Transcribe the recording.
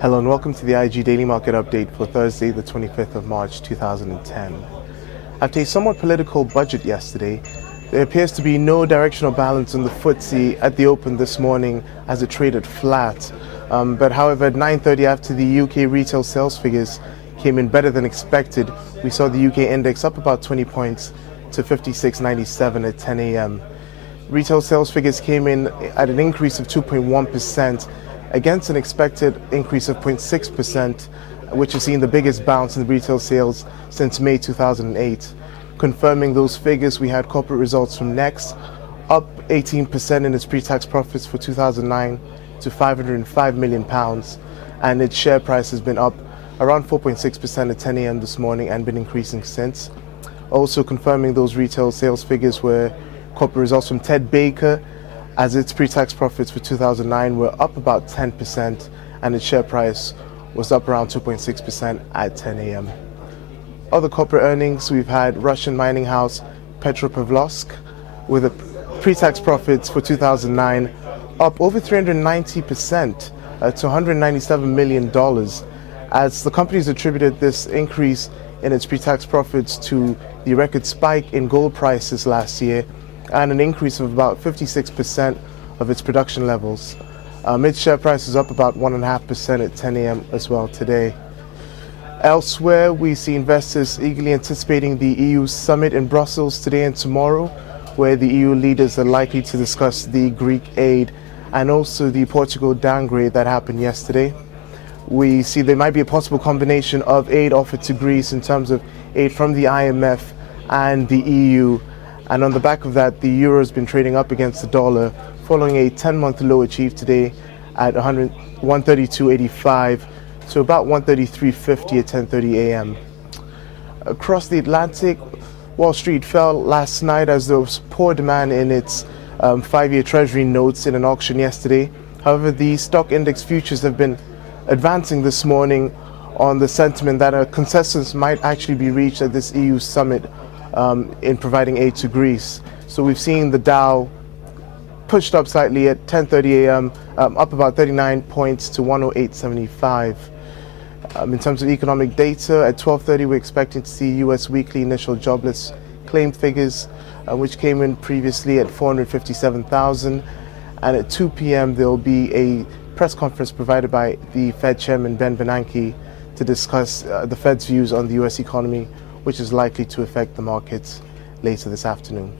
Hello and welcome to the IG Daily Market Update for Thursday, the 25th of March 2010. After a somewhat political budget yesterday, there appears to be no directional balance on the FTSE at the open this morning as it traded flat. But however, at 9:30 after the UK retail sales figures came in better than expected, we saw the UK index up about 20 points to 56.97 at 10 a.m. Retail sales figures came in at an increase of 2.1%, against an expected increase of 0.6%, which has seen the biggest bounce in retail sales since May 2008. Confirming those figures, we had corporate results from Next, up 18% in its pre-tax profits for 2009 to £505 million, and its share price has been up around 4.6% at 10 a.m. this morning and been increasing since. Also confirming those retail sales figures were corporate results from Ted Baker, as its pre-tax profits for 2009 were up about 10% and its share price was up around 2.6% at 10 a.m. Other corporate earnings, we've had Russian mining house Petropavlovsk with a pre-tax profits for 2009 up over 390% to $197 million, as the company's attributed this increase in its pre-tax profits to the record spike in gold prices last year and an increase of about 56% of its production levels. Its share price is up about 1.5% at 10 a.m. as well today. Elsewhere, we see investors eagerly anticipating the EU summit in Brussels today and tomorrow, where the EU leaders are likely to discuss the Greek aid and also the Portugal downgrade that happened yesterday. We see there might be a possible combination of aid offered to Greece in terms of aid from the IMF and the EU. And on the back of that, the euro has been trading up against the dollar, following a 10-month low achieved today at 132.85 to about 133.50 at 10:30 a.m. Across the Atlantic, Wall Street fell last night as there was poor demand in its 5-year Treasury notes in an auction yesterday. However, the stock index futures have been advancing this morning on the sentiment that a consensus might actually be reached at this EU summit in providing aid to Greece. So we've seen the Dow pushed up slightly at 10:30 a.m., up about 39 points to 108.75. In terms of economic data, at 12:30 we're expecting to see U.S. weekly initial jobless claim figures, which came in previously at 457,000. And at 2 p.m. there will be a press conference provided by the Fed Chairman Ben Bernanke to discuss the Fed's views on the U.S. economy, which is likely to affect the markets later this afternoon.